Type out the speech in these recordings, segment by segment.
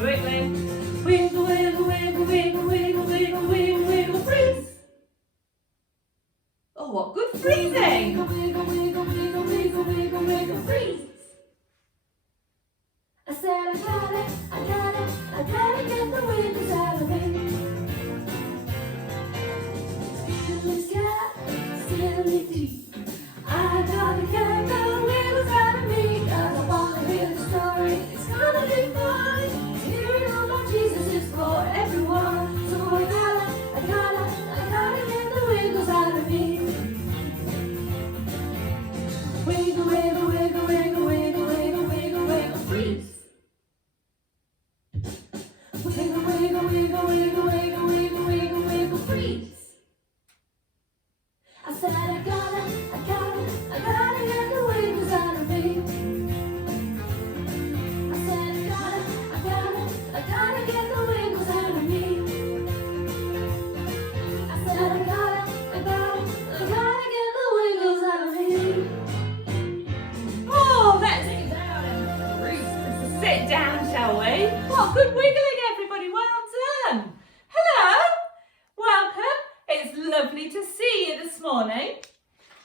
wiggling. Wiggle, wiggle, wiggle, wiggle, wiggle, wiggle, wiggle, wiggle, freeze. Oh, what good freezing! Wiggle, wiggle, wiggle, wiggle, wiggle, wiggle, wiggle, freeze. I said I gotta get the wiggles out of me. Silly sky, silly deep. I gotta get the wiggles out of me, 'cause I wanna hear the story. It's gonna be fun. Hearing all about Jesus is for everyone. So I gotta get the wiggles out of me. Wiggle, wiggle, wiggle, wiggle, wiggle, wiggle, wiggle, wiggle, freeze. Wiggle, wiggle, wiggle, wiggle, wiggle, wiggle, wiggle, wiggle, freeze. I said I gotta get the wiggles out of me. I said I gotta get the wiggles out of me. I said I gotta get the wiggles out of me. Oh, let's sit down and breathe. Sit down, shall we? What good wiggling, everybody. Well done. Hello. Welcome. It's lovely to see you this morning.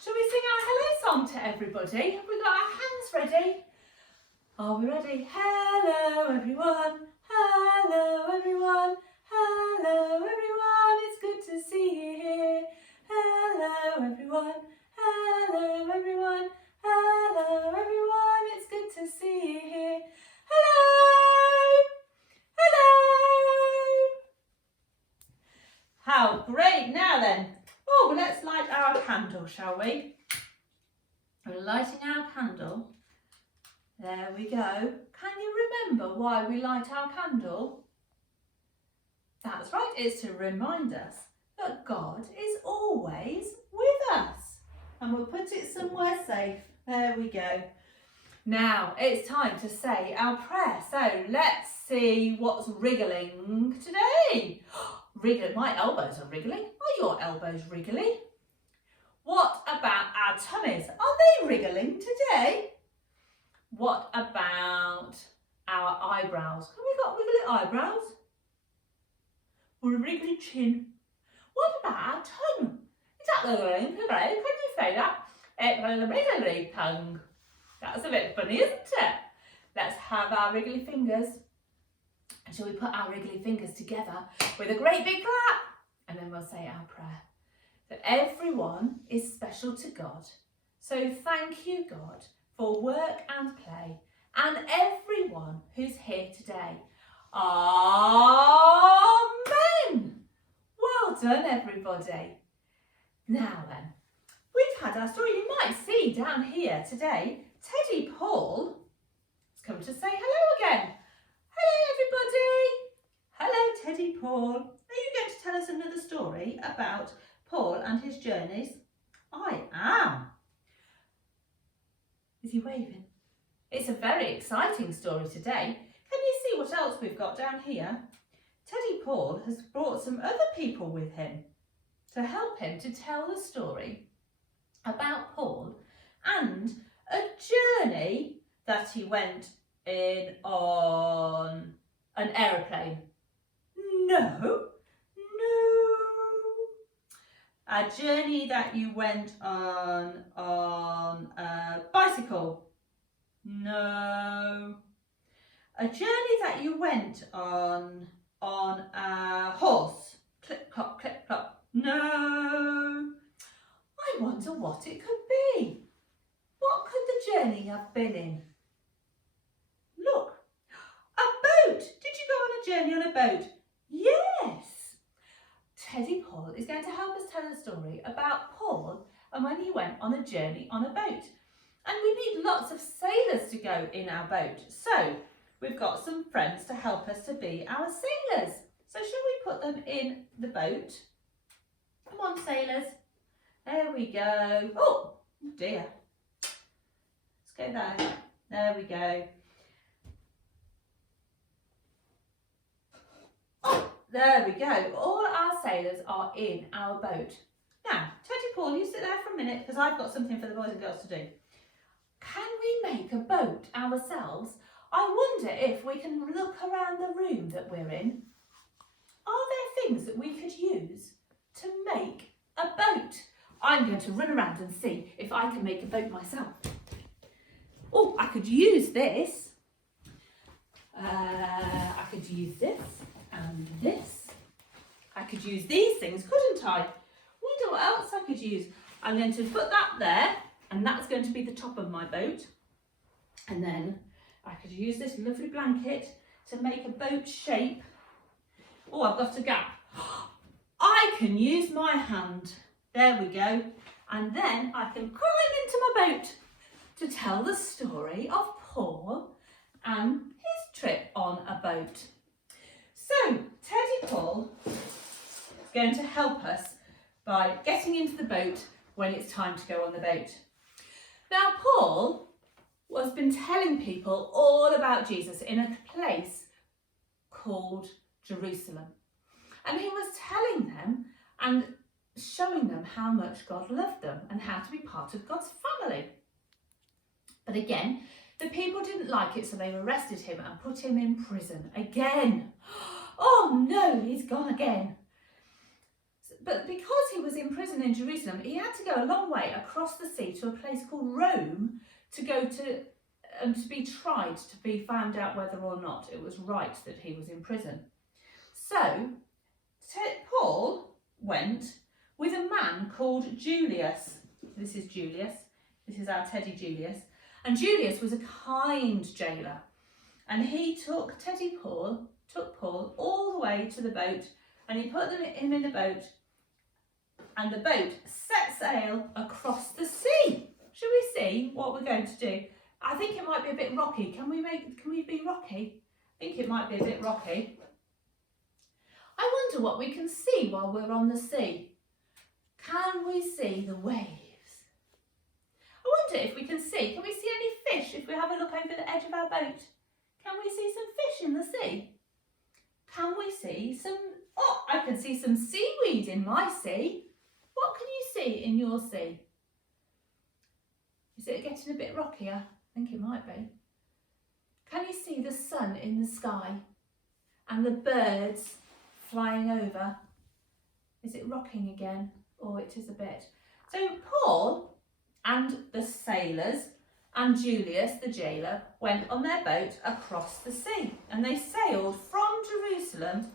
Shall we sing our hello song to everybody? Have we got our hands ready? Are we ready? Hello, everyone. Hello, everyone. Hello, everyone. It's good to see you here. Hello, everyone. Hello, everyone. Hello, everyone. It's good to see you here. Hello. Hello. How great. Now then. Oh, well, let's light our candle, shall we? We're lighting our candle. There we go. Can you remember why we light our candle? That's right, it's to remind us that God is always with us. And we'll put it somewhere safe. There we go. Now, it's time to say our prayer. So let's see what's wriggling today. Wriggling. My elbows are wriggling. Are your elbows wriggly? What about our tummies? Are they wriggling today? What about our eyebrows? Have we got wiggly eyebrows? Or a wriggly chin? What about our tongue? Is that wiggling today? Can you say that? It's a wriggly tongue. That's a bit funny, isn't it? Let's have our wriggly fingers. Shall we put our wriggly fingers together with a great big clap? And then we'll say our prayer. So everyone is special to God. So thank you, God, for work and play and everyone who's here today. Amen. Well done, everybody. Now then, we've had our story. You might see down here today, Teddy Paul has come to say hello again. Hello, everybody. Hello, Teddy Paul. Are you going to tell us another story about Paul and his journeys? I am. Is he waving? It's a very exciting story today. Can you see what else we've got down here? Teddy Paul has brought some other people with him to help him to tell the story about Paul and a journey that he went in on an aeroplane. No. A journey that you went on a bicycle. No. A journey that you went on a horse. Clip, clop, clip, clop. No. I wonder what it could be. What could the journey have been in? Look, a boat. Did you go on a journey on a boat? Yes. Teddy Paul is going to help us tell a story about Paul and when he went on a journey on a boat. And we need lots of sailors to go in our boat. So we've got some friends to help us to be our sailors. So shall we put them in the boat? Come on, sailors. There we go. Oh, dear. Let's go there. There we go. Oh, there we go. All our sailors are in our boat. Now, Teddy Paul, you sit there for a minute because I've got something for the boys and girls to do. Can we make a boat ourselves? I wonder if we can look around the room that we're in. Are there things that we could use to make a boat? I'm going to run around and see if I can make a boat myself. Oh, I could use this. I could use this and this. I could use these things, couldn't I? Wonder what else I could use. I'm going to put that there, and that's going to be the top of my boat. And then I could use this lovely blanket to make a boat shape. Oh, I've got a gap. I can use my hand. There we go. And then I can climb into my boat to tell the story of Paul and his trip on a boat. So, Teddy Paul is going to help us by getting into the boat when it's time to go on the boat. Now, Paul has been telling people all about Jesus in a place called Jerusalem. And he was telling them and showing them how much God loved them and how to be part of God's family. But again, the people didn't like it, so they arrested him and put him in prison again. Oh no, he's gone again. But because he was in prison in Jerusalem, he had to go a long way across the sea to a place called Rome to go to be tried, to be found out whether or not it was right that he was in prison. So Paul went with a man called Julius. This is Julius. This is our Teddy Julius. And Julius was a kind jailer. And he took Paul all the way to the boat, and he put him in the boat, and the boat set sail across the sea. Shall we see what we're going to do? I think it might be a bit rocky. Can we be rocky? I think it might be a bit rocky. I wonder what we can see while we're on the sea. Can we see the waves? I wonder if we can see we see any fish if we have a look over the edge of our boat? Can we see some fish in the sea? Can we see I can see some seaweed in my sea. What can you see in your sea? Is it getting a bit rockier? I think it might be. Can you see the sun in the sky and the birds flying over? Is it rocking again? Oh, it is a bit. So Paul and the sailors and Julius, the jailer, went on their boat across the sea, and they sailed from Jerusalem.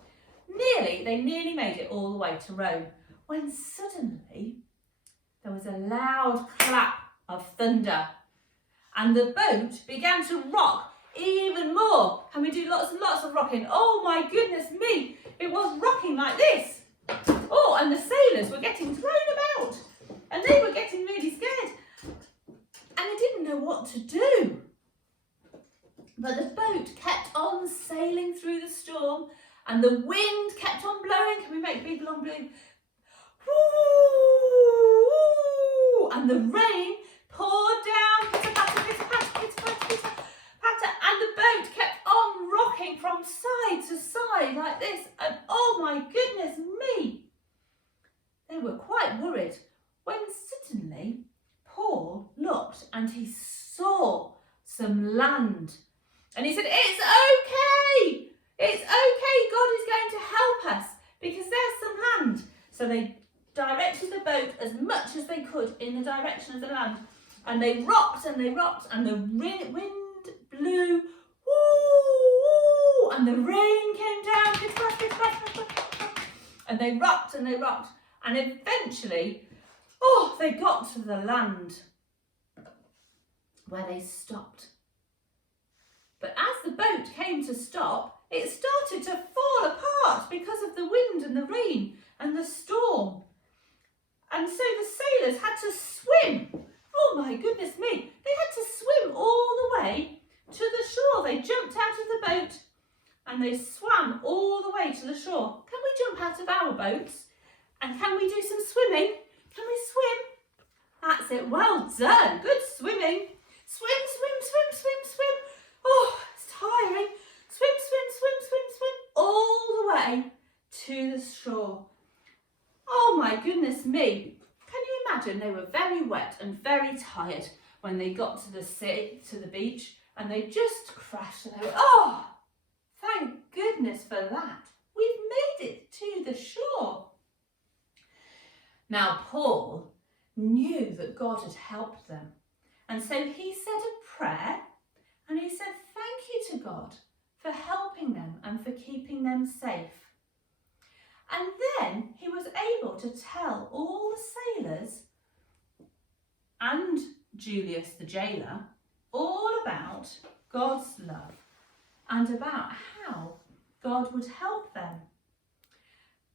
They nearly made it all the way to Rome, when suddenly there was a loud clap of thunder, and the boat began to rock even more. Can we do lots and lots of rocking? Oh my goodness me, it was rocking like this. Oh, and the sailors were getting thrown about, and they were getting really scared, and they didn't know what to do. But the boat kept on sailing through the storm, and the wind kept on blowing. Can we make big long blue? Woo! And the rain poured down, pitter patter, pitter patter, pitter patter, pitter patter, and the boat kept on rocking from side to side like this. And oh my goodness me! They were quite worried when suddenly Paul looked and he saw some land. And he said, "It's okay! It's okay, God is going to help us because there's some land." So they directed the boat as much as they could in the direction of the land. And they rocked and they rocked, and the wind blew, woo, and the rain came down, and they rocked and they rocked. And eventually, they got to the land where they stopped. But as the boat came to stop, it started to fall apart because of the wind and the rain and the storm. And so the sailors had to swim. Oh my goodness me. They had to swim all the way to the shore. They jumped out of the boat and they swam all the way to the shore. Can we jump out of our boats? And can we do some swimming? Can we swim? That's it. Well done. Good swimming. Swim, swim, swim, swim, swim. Oh, it's tiring. Swim, swim, swim, swim, swim, all the way to the shore. Oh my goodness me. Can you imagine? They were very wet and very tired when they got to the beach, and they just crashed, and they went, oh, thank goodness for that. We've made it to the shore. Now Paul knew that God had helped them, and so he said a prayer, and he said thank you to God for helping them and for keeping them safe. And then he was able to tell all the sailors and Julius the jailer all about God's love and about how God would help them.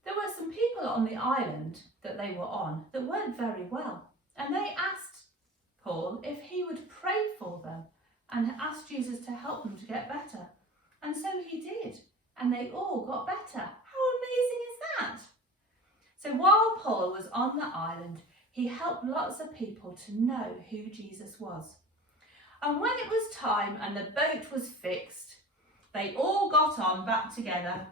There were some people on the island that they were on that weren't very well, and they asked Paul if he would pray for them and ask Jesus to help them to get better. And so he did, and they all got better. How amazing is that? So while Paul was on the island, he helped lots of people to know who Jesus was. And when it was time and the boat was fixed, they all got on back together.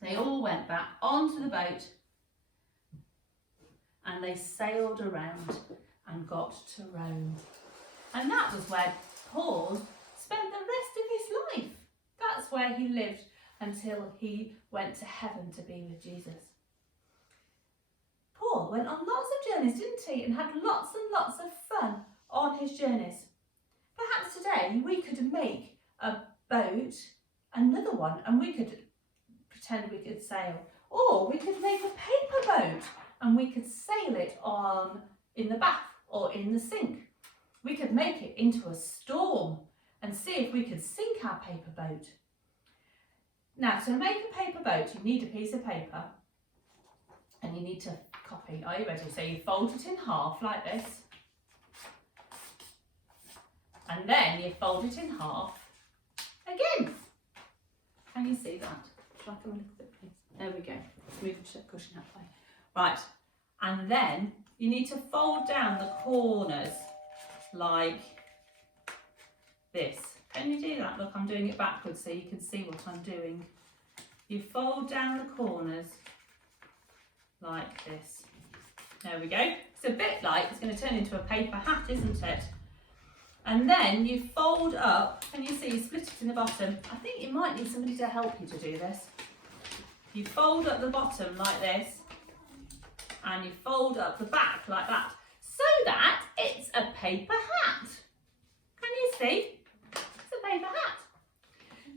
They all went back onto the boat and they sailed around and got to Rome. And that was where Paul spent the rest of his life. That's where he lived until he went to heaven to be with Jesus. Paul went on lots of journeys, didn't he? And had lots and lots of fun on his journeys. Perhaps today we could make a boat, another one, and we could pretend we could sail. Or we could make a paper boat and we could sail it on in the bath or in the sink. We could make it into a storm and see if we could sink our paper boat. Now, to make a paper boat, you need a piece of paper and you need to copy. Are you ready? So you fold it in half like this, and then you fold it in half again. Can you see that? Shall I come a little bit, please? There we go. Let's move the cushion that way. Right, and then you need to fold down the corners like this. Can you do that? Look, I'm doing it backwards so you can see what I'm doing. You fold down the corners like this. There we go. It's a bit like, it's going to turn into a paper hat, isn't it? And then you fold up, and you see you split it in the bottom. I think you might need somebody to help you to do this. You fold up the bottom like this, and you fold up the back like that, so that it's a paper hat. Can you see? It's a paper hat.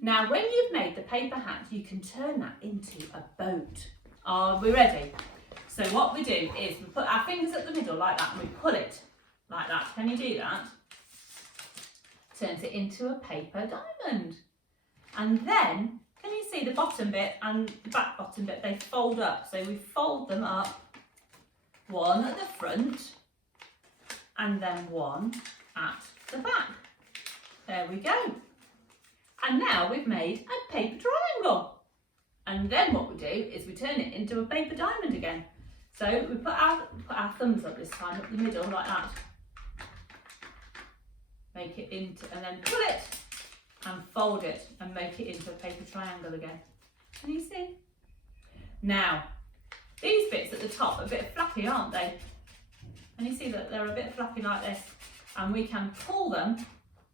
Now, when you've made the paper hat, you can turn that into a boat. Are we ready? So what we do is we put our fingers at the middle like that, and we pull it like that. Can you do that? Turns it into a paper diamond. And then, can you see the bottom bit and the back bottom bit, they fold up. So we fold them up, one at the front and then one at the back. There we go. And now we've made a paper triangle. And then what we do is we turn it into a paper diamond again. So we put our thumbs up this time, up the middle like that. Make it into, and then pull it and fold it and make it into a paper triangle again. Can you see? Now, these bits at the top are a bit flappy, aren't they? And you see that they're a bit flappy like this, and we can pull them,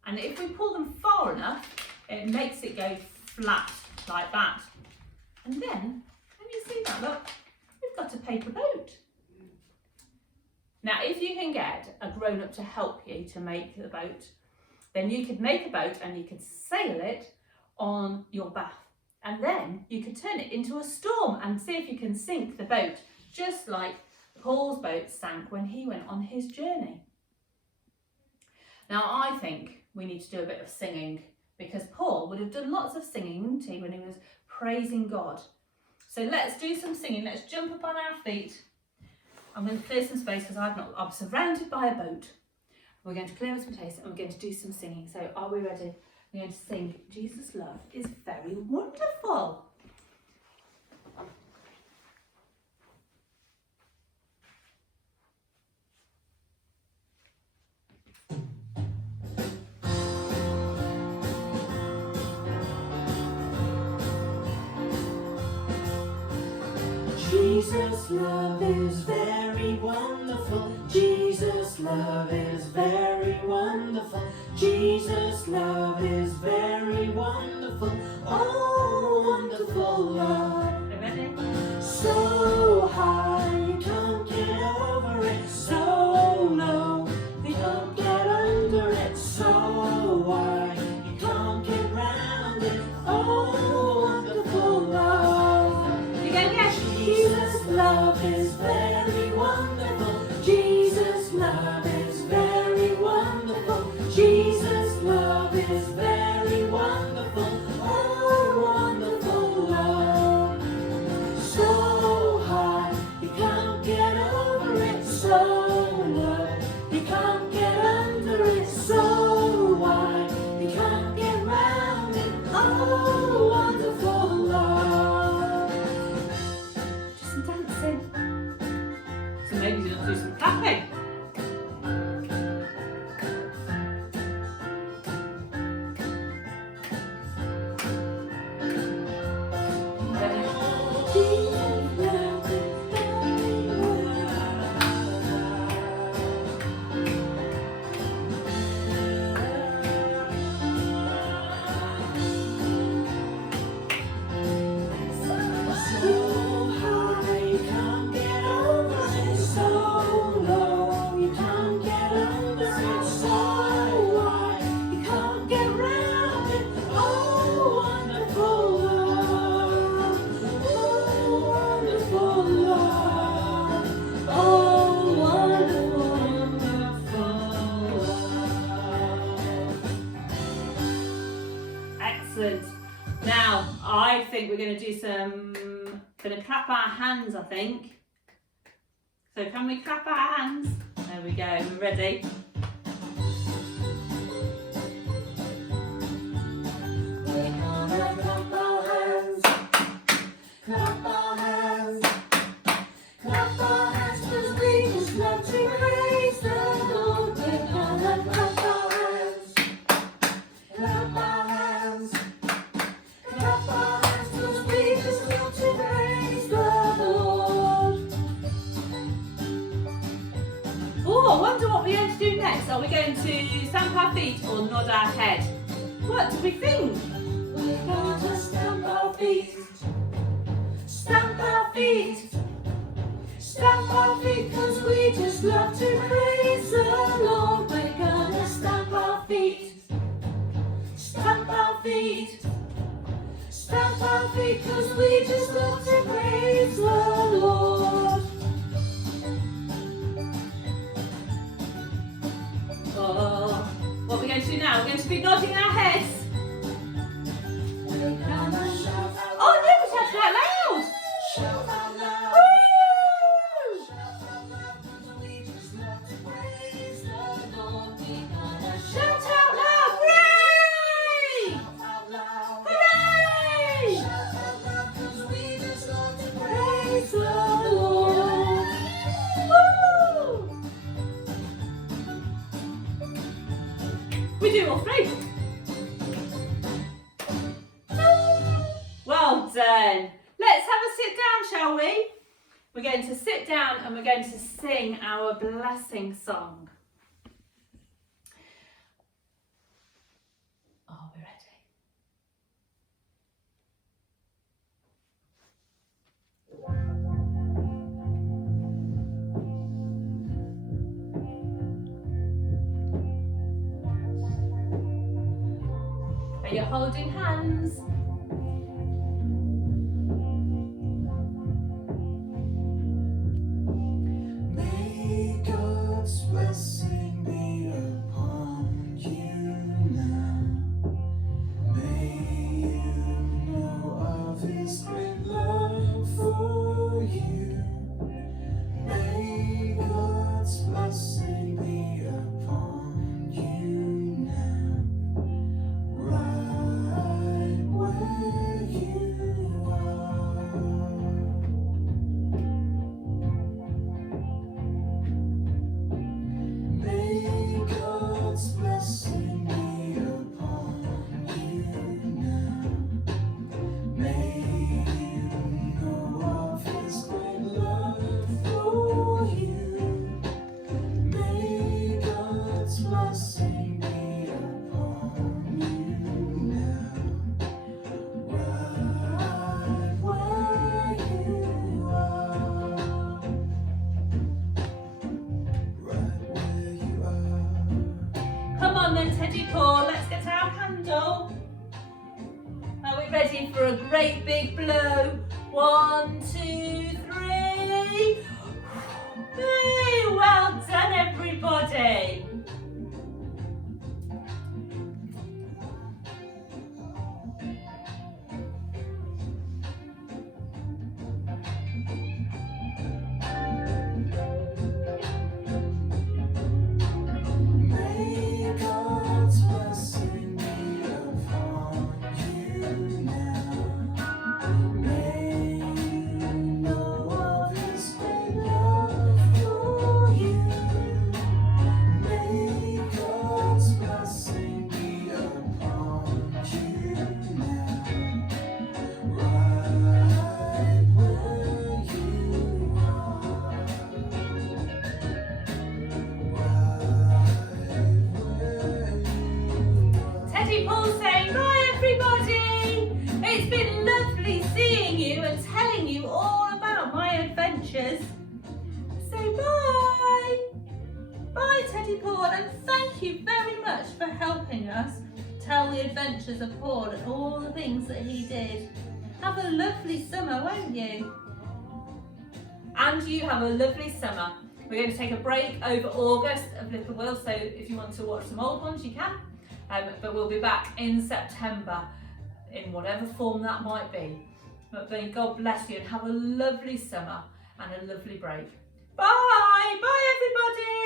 and if we pull them far enough, it makes it go flat like that. And then, can you see that? Look, we've got a paper boat. Now, if you can get a grown-up to help you to make the boat, then you could make a boat and you could sail it on your bath. And then you could turn it into a storm and see if you can sink the boat, just like Paul's boat sank when he went on his journey. Now, I think we need to do a bit of singing, because Paul would have done lots of singing, wouldn't he, when he was praising God. So let's do some singing. Let's jump up on our feet. I'm going to clear some space because I'm surrounded by a boat. We're going to clear some space and we're going to do some singing. So are we ready? We're going to sing Jesus' Love is Very Wonderful. Jesus Jesus' love is very wonderful. Jesus' love is very wonderful. Jesus' love is very wonderful. Oh, wonderful love. Ready? So high, you can't get over it. So low, you can't get under it. So wide, you can't get round it. Oh, wonderful love. You go again. Jesus' love is very wonderful. Jesus' love is very wonderful. Jesus' love is very wonderful. Oh, wonderful love. So high, you can't get over it. So low, you can't get under it. So wide, you can't get round it. Oh, wonderful love. Just some dancing. So maybe you'll do some clapping. Excellent. Now, I think we're going to do going to clap our hands, I think. So can we clap our hands? There we go, we're ready. We're gonna clap our hands, clap our hands, clap our hands, 'cause we just love to praise the Lord. We're gonna clap our hands, clap our hands, clap our hands, 'cause we just love to praise the Lord. Oh, I wonder what we're going to do next. Are we going to stamp our feet or nod our head? What do we think? We're gonna stamp our feet, stamp our feet, stamp our feet, 'cause we just love to praise the Lord. We're gonna stamp our feet, stamp our feet, stamp our feet, 'cause we just love to praise the Lord. Oh, what are we going to do now? We're going to be nodding our heads. We're gonna shout out Oh no, we shout out loud. shout out loud. Woo! Shout out loud, 'cause we just love to praise the Lord. We're gonna Shout out loud. Hooray! shout out loud. Hooray! Shout out loud, 'cause we just love to praise the Lord. Woo! We do all three. Well done. Let's have a sit down, shall we? We're going to sit down and we're going to sing our blessing song. Are we ready? Are you holding hands? May God's blessing be upon you now. May you know of His great love for you. May God's blessing be upon you now, right where you are. May God's blessing be upon you now. May you know of His great great big blow. 1, 2, 3. Hey, well done everybody. May God's blessing be upon you now. May you know of His great love for you. May God's blessing be upon you now. Right where you are. Teddy Paul saying bye everybody. It's been lovely seeing you and telling you all about my adventures. Say bye. Bye Teddy Paul, and thank you very much for helping us tell the adventures of Paul and all the things that he did. Have a lovely summer, won't you? And you have a lovely summer. We're going to take a break over August of Little Wilf, so if you want to watch some old ones, you can. But we'll be back in September in whatever form that might be. But may God bless you and have a lovely summer and a lovely break. Bye! Bye everybody!